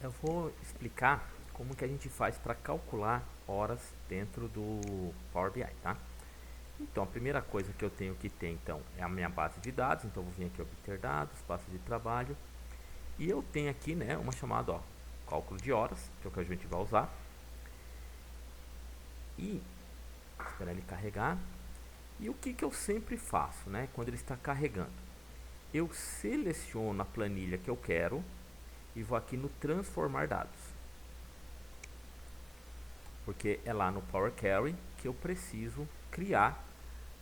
Eu vou explicar como que a gente faz para calcular horas dentro do Power BI, tá? Então, a primeira coisa que eu tenho que ter, então, é a minha base de dados. Então, eu vou vir aqui, obter dados, pasta de trabalho. E eu tenho aqui, né, uma chamada, ó, cálculo de horas, que é o que a gente vai usar. E, esperar ele carregar. E o que que eu sempre faço, né, quando ele está carregando? Eu seleciono a planilha que eu quero e vou aqui no transformar dados. Porque é lá no Power Query que eu preciso criar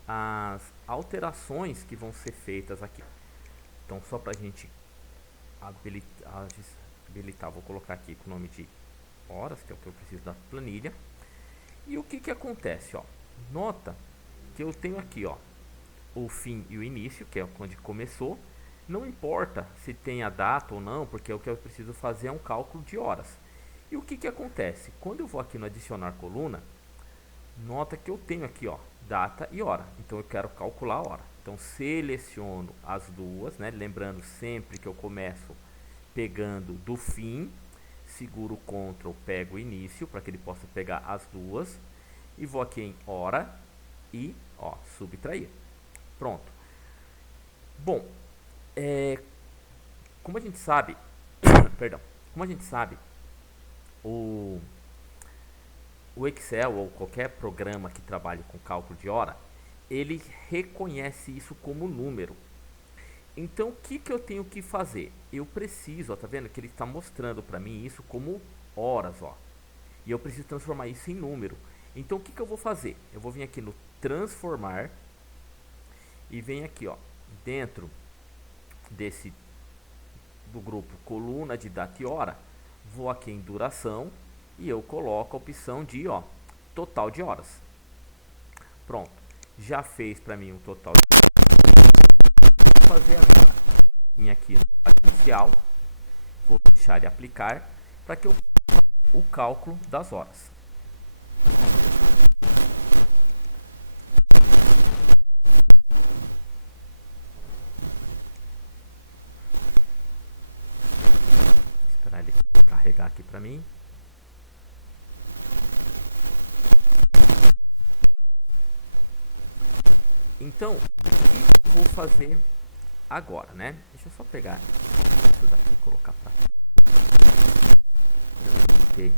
as alterações que vão ser feitas aqui. Então, só para a gente habilitar, vou colocar aqui com o nome de horas, que é o que eu preciso da planilha. E o que que acontece, ó? Nota que eu tenho aqui, ó, o fim e o início, que é onde começou. Não importa se tem a data ou não, porque o que eu preciso fazer é um cálculo de horas. E o que que acontece? Quando eu vou aqui no adicionar coluna, nota que eu tenho aqui, ó, data e hora. Então eu quero calcular a hora. Então seleciono as duas, né? Lembrando sempre que eu começo pegando do fim, seguro o Ctrl, pego o início para que ele possa pegar as duas e vou aqui em hora e, ó, subtrair. Pronto. Bom, como a gente sabe, perdão, como a gente sabe, o o Excel ou qualquer programa que trabalhe com cálculo de hora, ele reconhece isso como número. Então, o que que eu tenho que fazer? Eu preciso, ó, tá vendo que ele está mostrando para mim isso como horas, ó. E eu preciso transformar isso em número. Então, o que que eu vou fazer? Eu vou vir aqui no transformar e venho aqui, ó, dentro desse do grupo coluna de data e hora, vou aqui em duração e eu coloco a opção de, ó, total de horas. Pronto, já fez para mim um total. Vou fazer agora. Vim aqui no inicial, vou deixar ele aplicar para que eu faça o cálculo das horas. Esperar ele carregar aqui para mim. Então, o que eu vou fazer agora, né? Deixa eu só pegar isso daqui e colocar para não ter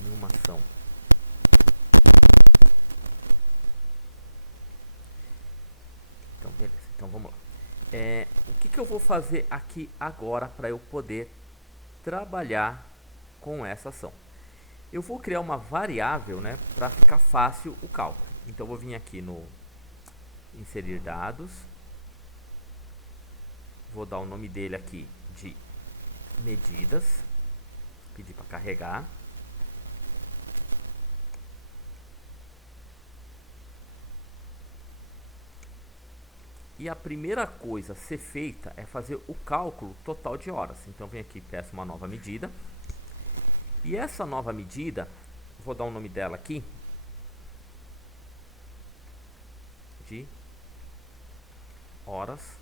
nenhuma ação. Então, beleza. Então, vamos lá. O que que eu vou fazer aqui agora para eu poder trabalhar com essa ação? Eu vou criar uma variável, né, para ficar fácil o cálculo. Então, eu vou vir aqui no inserir dados, vou dar o nome dele aqui de medidas, pedir para carregar. E a primeira coisa a ser feita é fazer o cálculo total de horas. Então, vem aqui, peço uma nova medida. E essa nova medida, vou dar o nome dela aqui de horas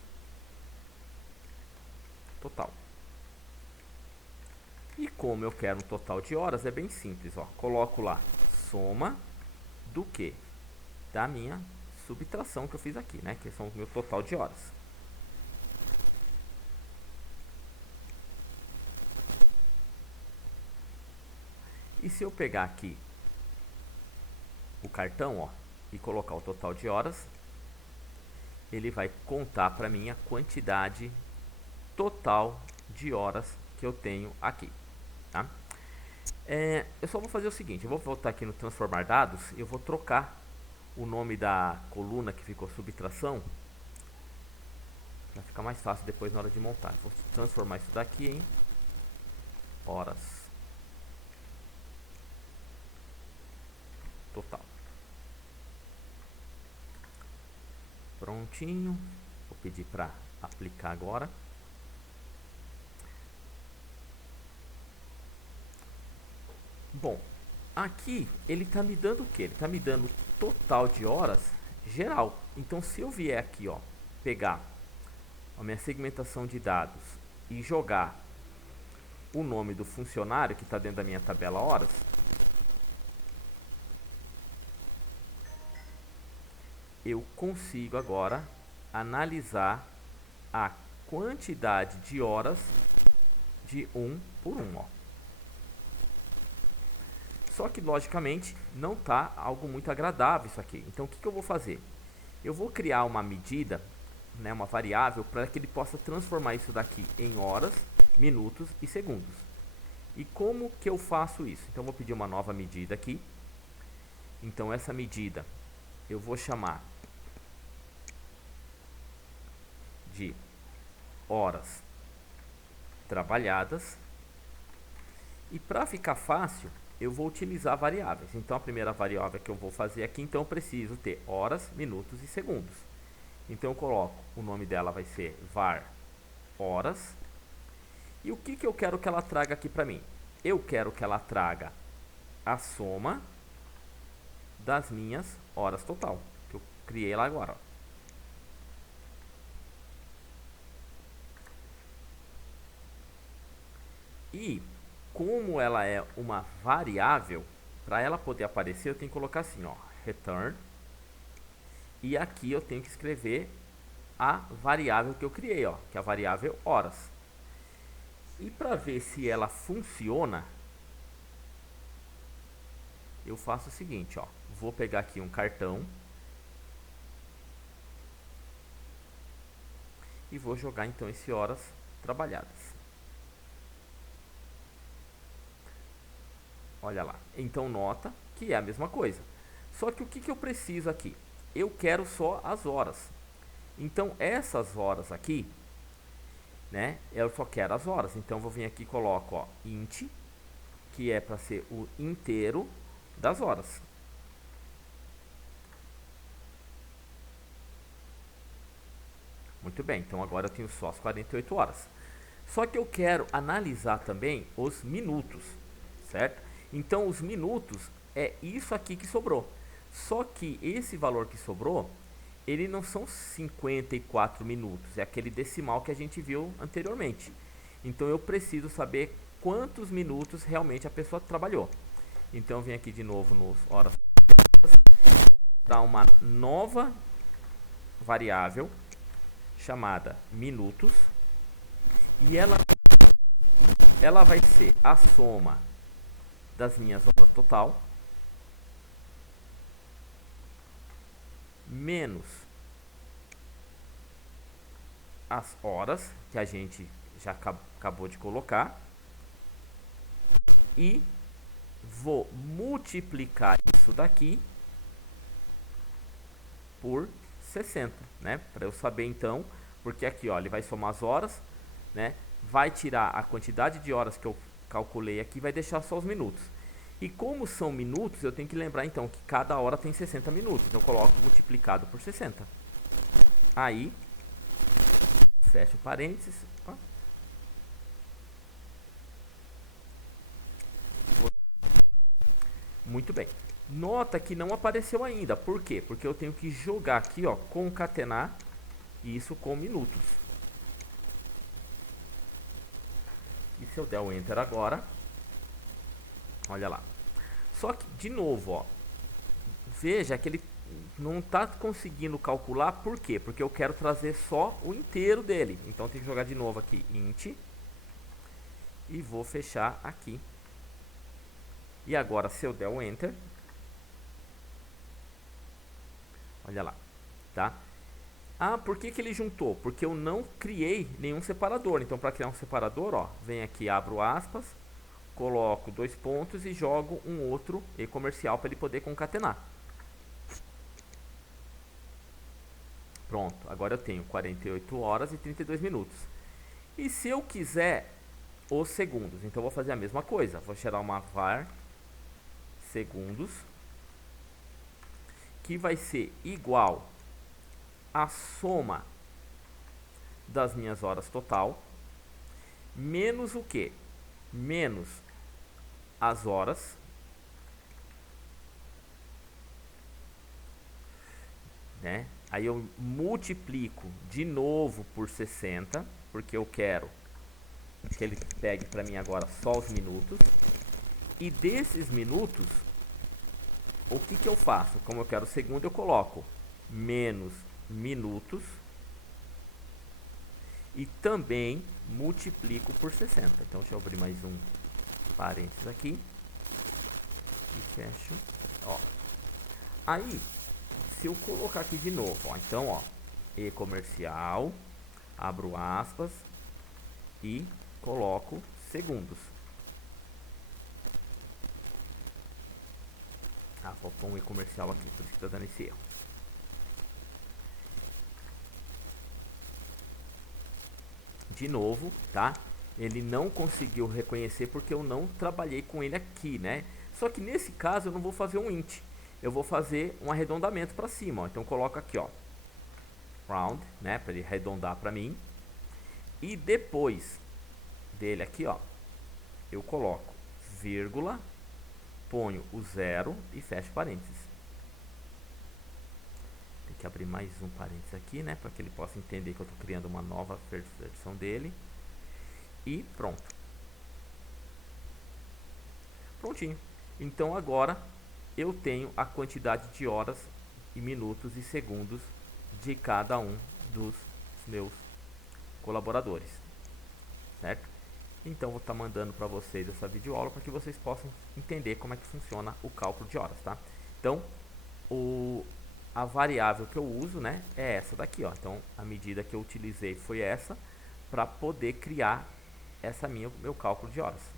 total. E como eu quero um total de horas, é bem simples, ó. Coloco lá soma do que? Da minha subtração que eu fiz aqui, né? Que são o meu total de horas. E se eu pegar aqui o cartão, ó, e colocar o total de horas, ele vai contar para mim a quantidade total de horas que eu tenho aqui, tá? Eu só vou fazer o seguinte, eu vou voltar aqui no transformar dados e eu vou trocar o nome da coluna que ficou subtração para ficar mais fácil depois na hora de montar. Vou transformar isso daqui em horas total. Prontinho, vou pedir para aplicar agora. Bom, aqui ele está me dando o que? Ele está me dando total de horas geral. Então, se eu vier aqui, ó, pegar a minha segmentação de dados e jogar o nome do funcionário que está dentro da minha tabela horas, eu consigo agora analisar a quantidade de horas de um por um. Ó. Só que, logicamente, não está algo muito agradável isso aqui. Então, o que eu vou fazer? Eu vou criar uma medida, né, uma variável, para que ele possa transformar isso daqui em horas, minutos e segundos. E como que eu faço isso? Então, eu vou pedir uma nova medida aqui. Então, essa medida eu vou chamar de horas trabalhadas. E para ficar fácil, eu vou utilizar variáveis. Então, a primeira variável que eu vou fazer aqui, então eu preciso ter horas, minutos e segundos. Então, eu coloco, o nome dela vai ser var horas. E o que eu quero que ela traga aqui para mim? Eu quero que ela traga a soma das minhas horas total, que eu criei lá agora. Ó. E como ela é uma variável, para ela poder aparecer, eu tenho que colocar assim, ó, return. E aqui eu tenho que escrever a variável que eu criei, ó, que é a variável horas. E para ver se ela funciona, eu faço o seguinte, ó, vou pegar aqui um cartão e vou jogar então esse horas trabalhadas. Olha lá. Então nota que é a mesma coisa. Só que o que eu preciso aqui? Eu quero só as horas. Então essas horas aqui, né? Eu só quero as horas. Então eu vou vir aqui e coloco, ó, int, que é para ser o inteiro das horas. Muito bem. Então agora eu tenho só as 48 horas. Só que eu quero analisar também os minutos, certo? Então, os minutos é isso aqui que sobrou. Só que esse valor que sobrou, ele não são 54 minutos. É aquele decimal que a gente viu anteriormente. Então, eu preciso saber quantos minutos realmente a pessoa trabalhou. Então, eu venho aqui de novo nos horas. Dar uma nova variável chamada minutos. E ela vai ser a soma das minhas horas total menos as horas que a gente já acabou de colocar e vou multiplicar isso daqui por 60, né? Para eu saber então, porque aqui, ó, ele vai somar as horas, né? Vai tirar a quantidade de horas que eu calculei aqui, vai deixar só os minutos. E como são minutos, eu tenho que lembrar então que cada hora tem 60 minutos. Então eu coloco multiplicado por 60. Aí, fecho parênteses. Opa. Muito bem. Nota que não apareceu ainda. Por quê? Porque eu tenho que jogar aqui, ó, concatenar isso com minutos. E se eu der o Enter agora, olha lá. Só que, de novo, ó, veja que ele não está conseguindo calcular. Por quê? Porque eu quero trazer só o inteiro dele. Então, tem que jogar de novo aqui, int. E vou fechar aqui. E agora, se eu der o Enter, olha lá, tá? Ah, por que ele juntou? Porque eu não criei nenhum separador. Então, para criar um separador, ó, vem aqui, abro aspas, coloco 2 pontos e jogo um outro e-comercial para ele poder concatenar. Pronto, agora eu tenho 48 horas e 32 minutos. E se eu quiser os segundos, então eu vou fazer a mesma coisa. Vou gerar uma var segundos, que vai ser igual a soma das minhas horas total, menos o que? Menos as horas, né? Aí eu multiplico de novo por 60, porque eu quero que ele pegue para mim agora só os minutos. E desses minutos, o que que eu faço? Como eu quero segundo, eu coloco menos minutos e também multiplico por 60. Então deixa eu abrir mais um parênteses aqui e fecho. Ó. Aí, se eu colocar aqui de novo, ó, então, ó, e comercial, abro aspas e coloco segundos. Ah, faltou um e comercial aqui, por isso que tá dando esse erro. De novo, tá? Ele não conseguiu reconhecer porque eu não trabalhei com ele aqui, né? Só que nesse caso eu não vou fazer um int, eu vou fazer um arredondamento para cima, ó. Então coloco aqui, ó, round, né, para ele arredondar para mim. E depois dele aqui, ó, eu coloco vírgula, ponho o 0 e fecho parênteses. Tem que abrir mais um parênteses aqui, né, para que ele possa entender que eu estou criando uma nova versão dele. E pronto. Prontinho. Então agora eu tenho a quantidade de horas e minutos e segundos de cada um dos meus colaboradores, certo? Então vou estar mandando para vocês essa videoaula para que vocês possam entender como é que funciona o cálculo de horas, tá? Então a variável que eu uso, né, é essa daqui, ó. Então a medida que eu utilizei foi essa para poder criar meu cálculo de horas.